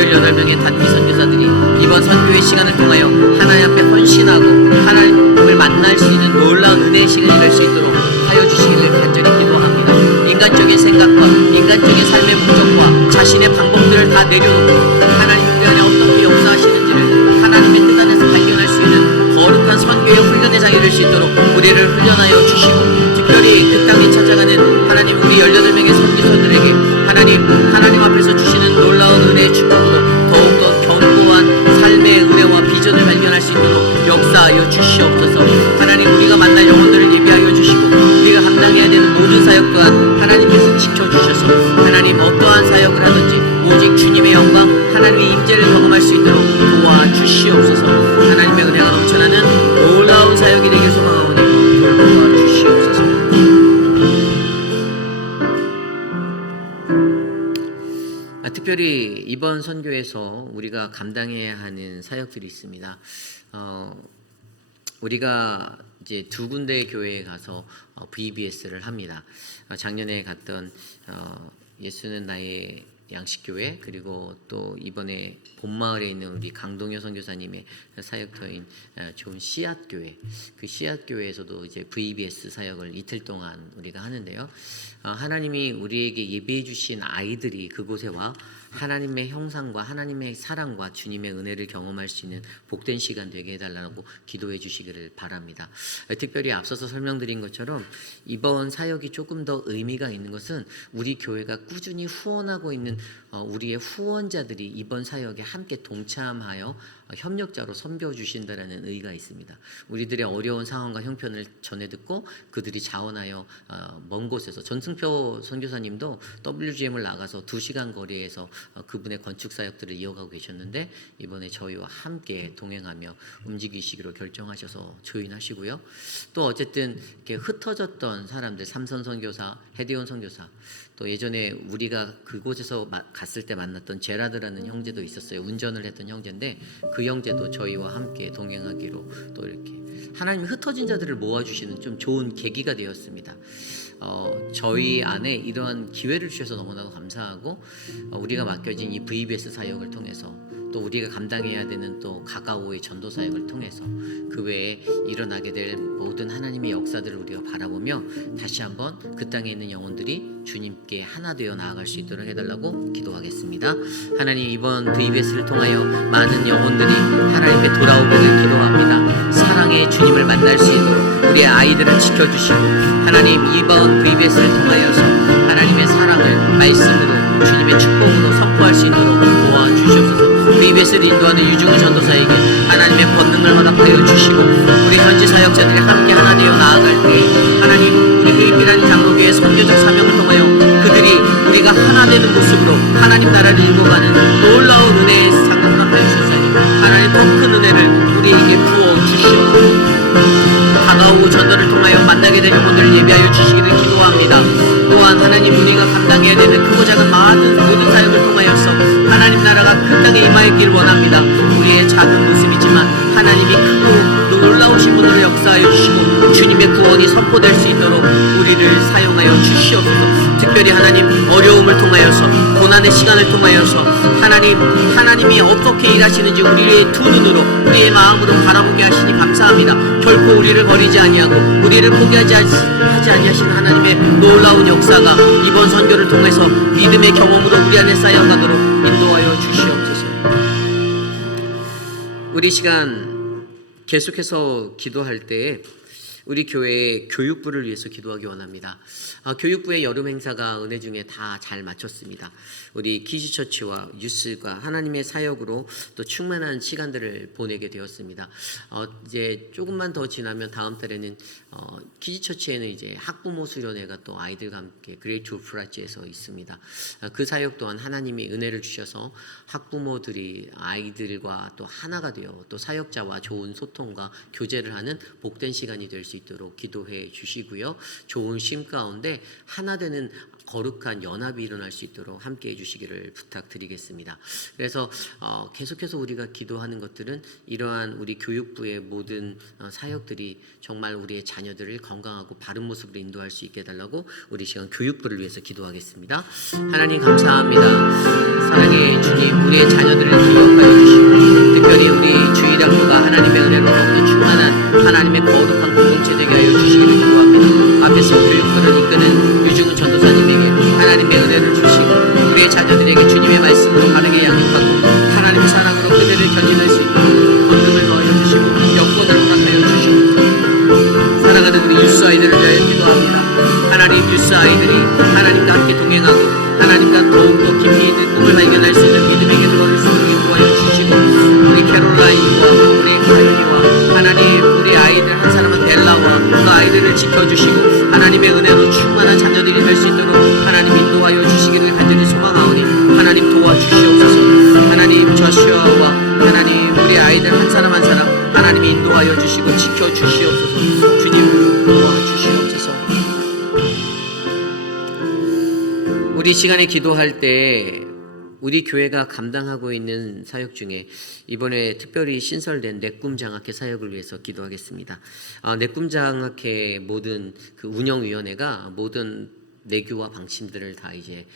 18명의 단기 선교사들이 이번 선교의 시간을 통하여 하나님 앞에 헌신하고 하나님을 만날 수 있는 놀라운 은혜의 시간이 될 수 있도록 하여 주시기를 간절히 기도합니다. 인간적인 생각과 인간적인 삶의 목적과 자신의 방법들을 다 내려놓고 하나님 우리 안에 어떻게 역사하시는지를 하나님의 뜻 안에서 발견할 수 있는 거룩한 선교의 훈련의 장이 될 수 있도록 우리를 훈련하여 주시고, 특별히 그 땅에 찾아가는 하나님 우리 18명의 선교사들에게 하나님 앞에서 주시는 놀라운 은혜의 축복으로 더욱더 견고한 삶의 은혜와 비전을 발견할 수 있도록 역사하여 주시옵소서. 하나님 우리가 만날 영혼들을 예비하여 주시고 우리가 감당해야 되는 모든 사역 또한 하나님께서 지켜주셔서 하나님 어떠한 사역을 하든지 오직 주님의 영광 하나님의 임재를 경험할 수 있도록 도와주시옵소서. 하나님의 은혜가 넘쳐나는 놀라운 사역이 되길 소망하오니 돌보아 주시옵소서. 특별히 이번 선교에서 우리가 감당해야 하는 사역들이 있습니다. 우리가 이제 2군데 교회에 가서 VBS를 합니다. 작년에 갔던 예수는 나의 양식교회, 그리고 또 이번에 본마을에 있는 우리 강동효 선교사님의 사역터인 좋은 씨앗교회, 그 씨앗교회에서도 이제 VBS 사역을 이틀 동안 우리가 하는데요. 하나님이 우리에게 예비해 주신 아이들이 그곳에 와 하나님의 형상과 하나님의 사랑과 주님의 은혜를 경험할 수 있는 복된 시간 되게 해달라고 기도해 주시기를 바랍니다. 특별히 앞서서 설명드린 것처럼 이번 사역이 조금 더 의미가 있는 것은 우리 교회가 꾸준히 후원하고 있는 우리의 후원자들이 이번 사역에 함께 동참하여 협력자로 섬겨주신다라는 의의가 있습니다. 우리들의 어려운 상황과 형편을 전해 듣고 그들이 자원하여 먼 곳에서, 전승표 선교사님도 WGM을 나가서 2시간 거리에서 그분의 건축 사역들을 이어가고 계셨는데 이번에 저희와 함께 동행하며 움직이시기로 결정하셔서 조인하시고요. 또 어쨌든 이렇게 흩어졌던 사람들, 삼선 선교사, 헤디온 선교사, 또 예전에 우리가 그곳에서 갔을 때 만났던 제라드라는 형제도 있었어요. 운전을 했던 형제인데 그 형제도 저희와 함께 동행하기로 또 이렇게 하나님이 흩어진 자들을 모아주시는 좀 좋은 계기가 되었습니다. 저희 안에 이러한 기회를 주셔서 너무나도 감사하고 우리가 맡겨진 이 VBS 사역을 통해서 또 우리가 감당해야 되는 또 가까워의 전도 사역을 통해서 그 외에 일어나게 될 모든 하나님의 역사들을 우리가 바라보며 다시 한번 그 땅에 있는 영혼들이 주님께 하나 되어 나아갈 수 있도록 해달라고 기도하겠습니다. 하나님, 이번 VBS를 통하여 많은 영혼들이 하나님께 돌아오기를 기도합니다. 사랑의 주님을 만날 수 있도록 우리의 아이들을 지켜주시고, 하나님, 이번 VBS를 통하여서 하나님의 사랑을 말씀으로 주님의 축복으로 선포할 수 있도록 도와주시옵소서. VBS를 인도하는 유중훈 전도사에게 하나님의 권능을 허락하여 주시고, 우리 현지 사역자들이 함께 하나 되어 나아갈 때 하나님, 우리 회입이라는 장로교의 선교적 사명을 통하여 그들이 우리가 하나 되는 모습으로 하나님 나라를 일궈가는 놀라운 은혜의 상을 허락하여 주셨사니 하나님, 더 큰 은혜를 우리에게 부어 주시옵소서. 다가오고 전도를 통하여 만나게 될 영혼들을 예비하여 주시기를 기도합니다. 또한 하나님, 우리가 감당해야 되는 크고 작은 모든 사역을 통하여서 하나님 나라가 그 땅에 임하였기를 원합니다. 우리의 작은 모습이지만 하나님이 크고 놀라우신 분으로 역사하여 주시고 주님의 구원이 선포될 수 있도록 우리를 사용하여 주시옵소서. 특별히 하나님, 어려움을 통하여서, 고난의 시간을 통하여서 하나님이 어떻게 일하시는지 우리의 두 눈으로, 우리의 마음으로 바라보게 하시니 감사합니다. 결코 우리를 버리지 아니하고 우리를 포기하지 아니하시는 하나님의 놀라운 역사가 이번 선교를 통해서 믿음의 경험으로 우리 안에 쌓여가도록 인도하여 주시옵소서. 우리 시간 계속해서 기도할 때 우리 교회의 교육부를 위해서 기도하기 원합니다. 교육부의 여름 행사가 은혜 중에 다 잘 마쳤습니다. 우리 키즈처치와 유스가 하나님의 사역으로 또 충만한 시간들을 보내게 되었습니다. 이제 조금만 더 지나면 다음 달에는 키즈처치에는 이제 학부모 수련회가 또 아이들과 함께 그레이트 우프라치에서 있습니다. 그 사역 또한 하나님이 은혜를 주셔서 학부모들이 아이들과 또 하나가 되어 또 사역자와 좋은 소통과 교제를 하는 복된 시간이 될 수 있도록 기도해 주시고요. 좋은 쉼 가운데 하나 되는 거룩한 연합이 일어날 수 있도록 함께 해주시기를 부탁드리겠습니다. 그래서 계속해서 우리가 기도하는 것들은 이러한 우리 교육부의 모든 사역들이 정말 우리의 자녀들을 건강하고 바른 모습으로 인도할 수 있게 해달라고 우리 시간 교육부를 위해서 기도하겠습니다. 하나님 감사합니다. 사랑의 주님, 우리의 자녀들을 기억하여 주시고 특별히 우리 주일학교가 하나님의 은혜로 더욱더 충만한 하나님의 거룩한 공동체 되게 하여 주시기를 기도합니다. 앞에서 교육부를 이끄는 유중훈 전도사님에게 하나님의 은혜를 주시고 우리의 자녀들에게 주님의 말씀으로 바르게 양육하고 하나님의 사랑으로 그들을 견인할 수 있도록 권능을 더하여 주시고 여건을 허락하여 주시옵소서. 사랑하는 우리 유스 아이들을 위하여 기도합니다. 하나님, 유스 아이들이 하나님과 함께 동행하고 하나님과 더욱더 깊이 있는 꿈을 발견할 수 있는 믿음의 길을 걸을 수 있도록 인도하여 주시고 우리 캐롤라인과 우리 가윤이와 하나님, 우리 아이들 한 사람은 벨라와 그 아이들을 지켜주시고 하나님의 은혜로 충만한 자녀들이 될 수 있도록 하나님 인도하여 주시기를 간절히 소망하오니 하나님 도와주시옵소서. 하나님, 저슈아와 하나님, 우리 아이들 한 사람 한 사람 하나님이 인도하여 주시고 지켜주시옵소서. 주님 도와주시옵소서. 우리 시간에 기도할 때 우리 교회가 감당하고 있는 사역 중에 이번에 특별히 신설된 내 꿈 장학회 사역을 위해서 기도하겠습니다. 내 꿈 장학회 모든 그 운영위원회가 모든 내규와 방침들을 다 이제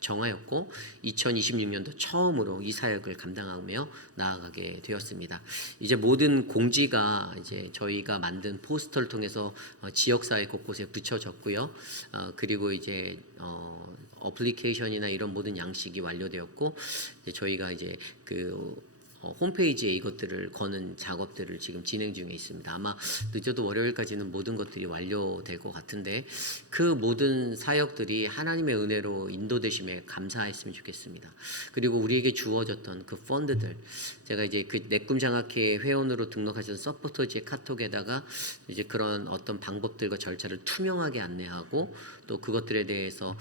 정하였고 2026년도 처음으로 이 사역을 감당하며 나아가게 되었습니다. 이제 모든 공지가 이제 저희가 만든 포스터를 통해서 지역사회 곳곳에 붙여졌고요. 그리고 이제 어플리케이션이나 이런 모든 양식이 완료되었고 이제 저희가 이제 그 홈페이지에 이것들을 거는 작업들을 지금 진행 중에 있습니다. 아마 늦어도 월요일까지는 모든 것들이 완료될 것 같은데 그 모든 사역들이 하나님의 은혜로 인도되심에 감사했으면 좋겠습니다. 그리고 우리에게 주어졌던 그 펀드들, 제가 이제 그 내 꿈 장학회 회원으로 등록하신 서포터즈의 카톡에다가 이제 그런 어떤 방법들과 절차를 투명하게 안내하고 또 그것들에 대해서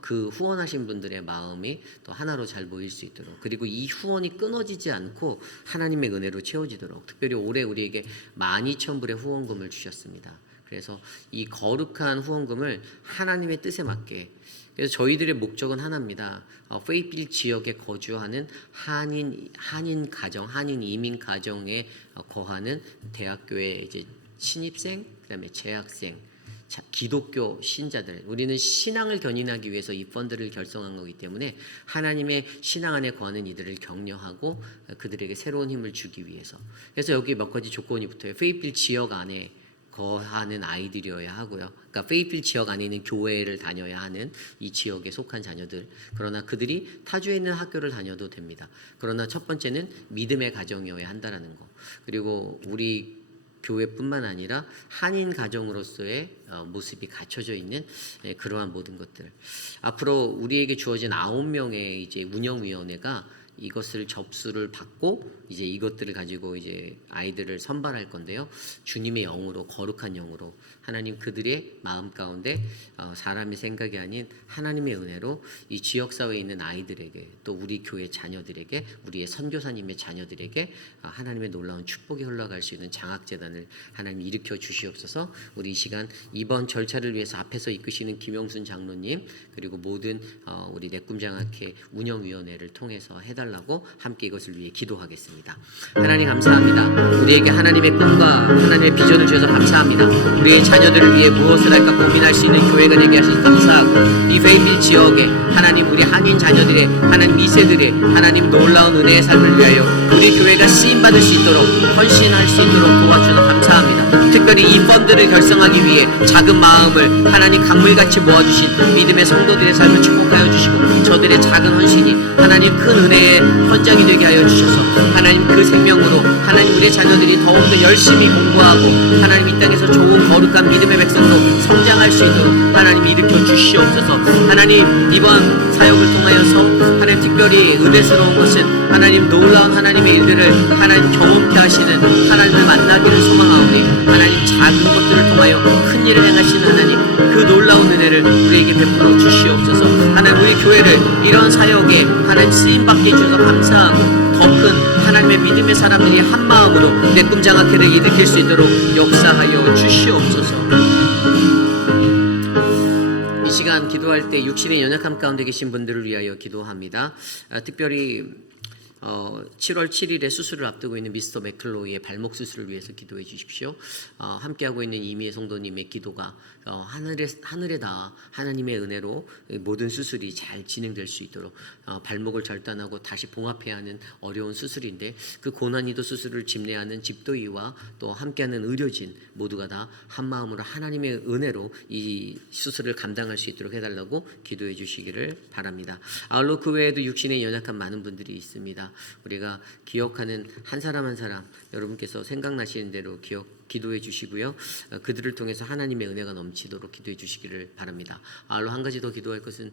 그 후원하신 분들의 마음이 또 하나로 잘 모일 수 있도록, 그리고 이 후원이 끊어지지 않고 하나님의 은혜로 채워지도록 특별히 올해 우리에게 12,000불의 후원금을 주셨습니다. 그래서 이 거룩한 후원금을 하나님의 뜻에 맞게, 그래서 저희들의 목적은 하나입니다. 페이필 지역에 거주하는 한인 가정, 한인 이민 가정에 거하는 대학교의 이제 신입생, 그다음에 재학생, 기독교 신자들, 우리는 신앙을 견인하기 위해서 이 펀드를 결성한 거기 때문에 하나님의 신앙 안에 거하는 이들을 격려하고 그들에게 새로운 힘을 주기 위해서. 그래서 여기 몇 가지 조건이 붙어요. 페이필 지역 안에 거하는 아이들이어야 하고요. 그러니까 페이필 지역 안에 있는 교회를 다녀야 하는 이 지역에 속한 자녀들. 그러나 그들이 타주에 있는 학교를 다녀도 됩니다. 그러나 첫 번째는 믿음의 가정이어야 한다라는 거. 그리고 우리 교회뿐만 아니라 한인 가정으로서의 모습이 갖춰져 있는 그러한 모든 것들. 앞으로 우리에게 주어진 9명의 이제 운영위원회가 이것을 접수를 받고 이제 이것들을 가지고 이제 아이들을 선발할 건데요. 주님의 영으로, 거룩한 영으로 하나님 그들의 마음 가운데 사람의 생각이 아닌 하나님의 은혜로 이 지역사회에 있는 아이들에게, 또 우리 교회 자녀들에게, 우리의 선교사님의 자녀들에게 하나님의 놀라운 축복이 흘러갈 수 있는 장학재단을 하나님 일으켜 주시옵소서. 우리 이 시간 이번 절차를 위해서 앞에서 이끄시는 김영순 장로님, 그리고 모든 우리 내꿈장학회 운영위원회를 통해서 해달라고 함께 이것을 위해 기도하겠습니다. 하나님 감사합니다. 우리에게 하나님의 꿈과 하나님의 비전을 주셔서 감사합니다. 우리의 자녀들을 위해 무엇을 할까 고민할 수 있는 교회가 되게 하셔서 감사하고, 이 페이필 지역에 하나님 우리 한인 자녀들의, 하나님 2세들의 하나님 놀라운 은혜의 삶을 위하여 우리 교회가 쓰임받을 수 있도록, 헌신할 수 있도록 도와주셔서 감사합니다. 특별히 이 펀드를 결성하기 위해 작은 마음을 하나님 강물같이 모아주신 믿음의 성도들의 삶을 축복하여 주시고, 저들의 작은 헌신이 하나님 큰 은혜의 현장이 되게 하여 주셔서 하나님 그 생명으로 하나님 우리의 자녀들이 더욱더 열심히 공부하고 하나님 이 땅에서 좋은 거룩한 믿음의 백성으로 성장할 수 있도록 하나님 일으켜 주시옵소서. 하나님 이번 사역을 통하여서 하나님 특별히 은혜스러운 것은 하나님 놀라운 하나님의 일들을 하나님 경험케 하시는 하나님을 만나기를 소망하오니, 하나님 작은 것들을 통하여 큰 일을 행하시는 하나님 그 놀라운 은혜를 우리에게 베풀어 주시옵소서. 하나님 우리 교회를 이런 사역에 하나님 쓰임받게 해주셔서 감사하고, 더 큰 하나님의 믿음의 사람들이 한 마음으로 내꿈장학회를 일으킬 수 있도록 역사하여 주시옵소서. 이 시간 기도할 때 육신의 연약함 가운데 계신 분들을 위하여 기도합니다. 특별히 7월 7일에 수술을 앞두고 있는 미스터 맥클로이의 발목 수술을 위해서 기도해 주십시오. 함께하고 있는 이미의 성도님의 기도가 하늘에 닿아 하나님의 은혜로 모든 수술이 잘 진행될 수 있도록, 발목을 절단하고 다시 봉합해야 하는 어려운 수술인데 그 고난이도 수술을 집례하는 집도의와 또 함께하는 의료진 모두가 다 한마음으로 하나님의 은혜로 이 수술을 감당할 수 있도록 해달라고 기도해 주시기를 바랍니다. 아울러 그 외에도 육신에 연약한 많은 분들이 있습니다. 우리가 기억하는 한 사람 한 사람 여러분께서 생각나시는 대로 기도해 주시고요. 그들을 통해서 하나님의 은혜가 넘치도록 기도해 주시기를 바랍니다. 아울러 한 가지 더 기도할 것은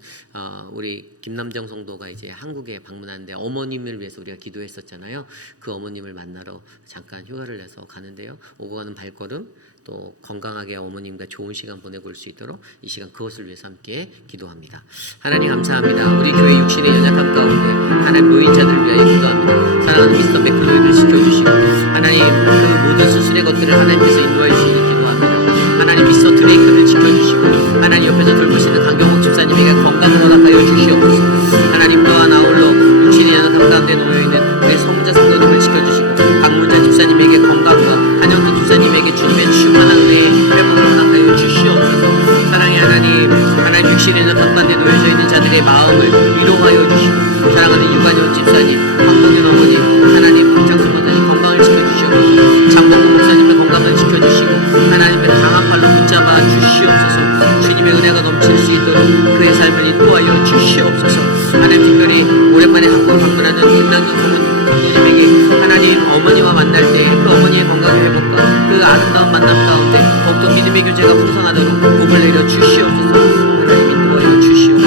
우리 김남정 성도가 이제 한국에 방문하는데 어머님을 위해서 우리가 기도했었잖아요. 그 어머님을 만나러 잠깐 휴가를 내서 가는데요. 오고 가는 발걸음, 또 건강하게 어머님과 좋은 시간 보내고 올 수 있도록 이 시간 그것을 위해서 함께 기도합니다. 하나님 감사합니다. 우리 교회 육신의 연약함 가운데 하나님 노인자들을 위하여 기도합니다. 사랑하는 미스터 맥클로이를 지켜주시고, 하나님 그 모든 수술의 것들을 하나님께서 인도해 주시길 기도합니다. 하나님 미스터 드레이크를 지켜주시고, 하나님 옆에서 돌보시는 강경옥 집사님에게 건강을 허락하여 주시옵소서. 하나님 또한 아울러 육신의 연약함 가운데 놓여있는 우리 성자 성도님을 지켜주시고, 박문자 집사님에게 건강과 한영근 집사님에게 주님의 충만한 은혜의 회복을 허락하여 주시옵소서. 사랑의 하나님 육신의 연약함 가운데 놓여져 있는 자들의 마음을 위로하여 주시고, 사랑하는 유관영 집사님, 황봉윤 어머님, 하나님 박장수 목사님 건강을 지켜주시옵소서. 장봉근 목사님의 건강을 지켜주시고, 하나님의 강한 팔로 붙잡아 주시옵소서. 주님의 은혜가 넘칠 수 있도록 그의 삶을 인도하여 주시옵소서. 하나님 특별히 오랜만에 한국을 방문하는 김남정 성도님에게 하나님 어머니와 만날 때 그 어머니의 건강의 회복과 그 아름다운 만남 가운데 더욱더 믿음의 교제가 풍성하도록 복을 내려 주시옵소서. 하나님 인도하여 주시옵소서.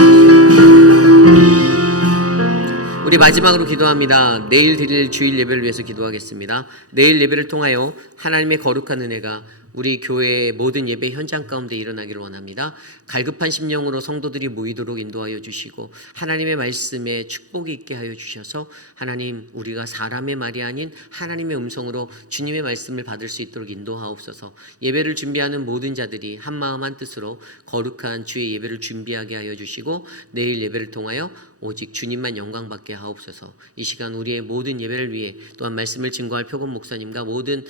우리 마지막으로 기도합니다. 내일 드릴 주일 예배를 위해서 기도하겠습니다. 내일 예배를 통하여 하나님의 거룩한 은혜가 우리 교회의 모든 예배 현장 가운데 일어나기를 원합니다. 갈급한 심령으로 성도들이 모이도록 인도하여 주시고, 하나님의 말씀에 축복이 있게 하여 주셔서 하나님 우리가 사람의 말이 아닌 하나님의 음성으로 주님의 말씀을 받을 수 있도록 인도하옵소서. 예배를 준비하는 모든 자들이 한마음 한뜻으로 거룩한 주의 예배를 준비하게 하여 주시고, 내일 예배를 통하여 오직 주님만 영광받게 하옵소서. 이 시간 우리의 모든 예배를 위해 또한 말씀을 증거할 표건 목사님과 모든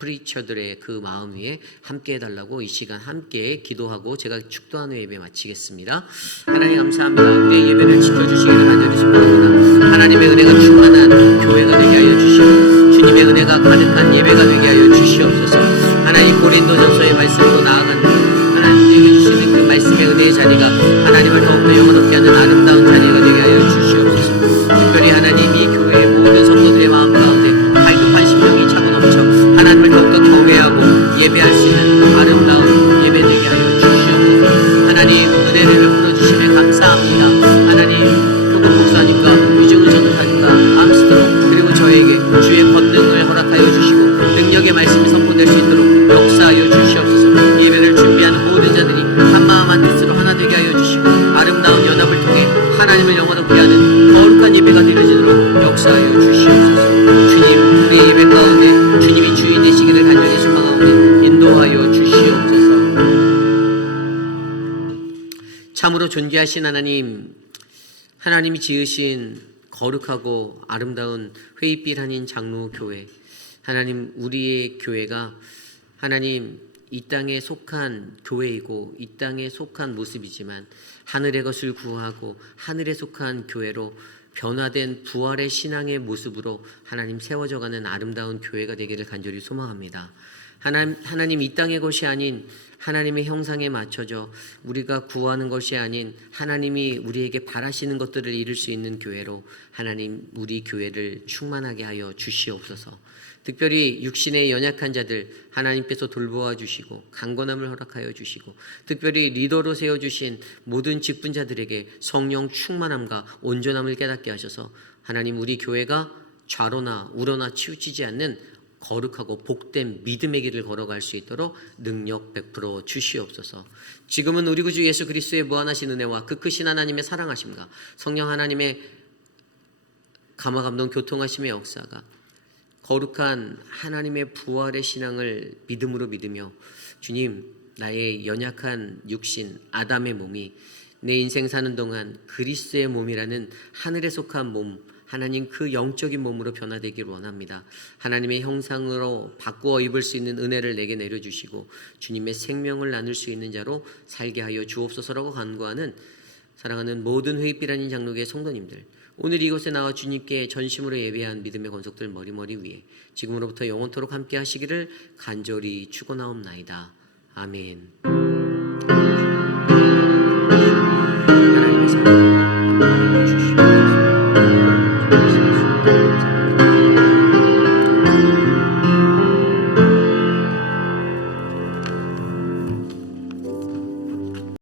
프리처들의 그 마음 위에 함께 해달라고 이 시간 함께 기도하고 제가 축도하는 예배 마치겠습니다. 하나님 감사합니다. 우리의 예배를 지켜주시기를 간절히 소망합니다. 하나님의 은혜가 충만한 교회가 되게 하여 주시고 주님의 은혜가 가득한 예배가 되게 하여 주시옵소서. 하나님 고린도전서의 말씀으로 나아간 하나님에게 주시는 그 말씀의 은혜의 자리가 하나님을 더욱더 영원롭게 하는 아름다운 자리가 되게 하여 주시옵소서. 특별히 하나님 이 교회의 모든 성도들의 마음 가운데 갈급한 심령이 차고 넘쳐 하나님을 더욱더 경외하고 예배할 수 있는 아름다운 예배 되게 하여 주시옵소서. 하나님 은혜를 베풀어 주심에 감사합니다. 하나님 교국 목사님과 유정은 전도사님과 암스트롱 그리고 저에게 주의 권능을 허락하여 주시고 능력의 말씀이 선포될 수 있도록 역사하여 주시옵소서. 예배를 준비하는 모든 자들이 한마음 한뜻으로 하나 되게 하여 주시고 아름다운 연합을 통해 하나님을 영원롭게 하는 거룩한 예배가 되어지도록 역사하여 주시옵소서. 주님 우리의 예배 가운데 주님이 주인 되시기를 간절히 소망하오니 인도하여 주시옵소서. 참으로 존귀하신 하나님, 하나님이 지으신 거룩하고 아름다운 회의빛 한인 장로교회, 하나님 우리의 교회가 하나님 이 땅에 속한 교회이고 이 땅에 속한 모습이지만 하늘의 것을 구하고 하늘에 속한 교회로 변화된 부활의 신앙의 모습으로 하나님 세워져가는 아름다운 교회가 되기를 간절히 소망합니다. 하나님 이 땅의 것이 아닌 하나님의 형상에 맞춰져 우리가 구하는 것이 아닌 하나님이 우리에게 바라시는 것들을 이룰 수 있는 교회로 하나님 우리 교회를 충만하게 하여 주시옵소서. 특별히 육신의 연약한 자들 하나님께서 돌보아 주시고 강건함을 허락하여 주시고 특별히 리더로 세워주신 모든 직분자들에게 성령 충만함과 온전함을 깨닫게 하셔서 하나님 우리 교회가 좌로나 우로나 치우치지 않는 거룩하고 복된 믿음의 길을 걸어갈 수 있도록 능력 베풀어 주시옵소서. 지금은 우리 구주 예수 그리스도의 무한하신 은혜와 그 크신 하나님의 사랑하심과 성령 하나님의 감화감동 교통하심의 역사가 거룩한 하나님의 부활의 신앙을 믿음으로 믿으며 주님 나의 연약한 육신 아담의 몸이 내 인생 사는 동안 그리스도의 몸이라는 하늘에 속한 몸 하나님 그 영적인 몸으로 변화되기를 원합니다. 하나님의 형상으로 바꾸어 입을 수 있는 은혜를 내게 내려주시고 주님의 생명을 나눌 수 있는 자로 살게 하여 주옵소서라고 간구하는 사랑하는 모든 회의빛 아닌 장로교회 성도님들, 오늘 이곳에 나와 주님께 전심으로 예배한 믿음의 권속들 머리머리 위에 지금으로부터 영원토록 함께 하시기를 간절히 축원하옵나이다. 아멘.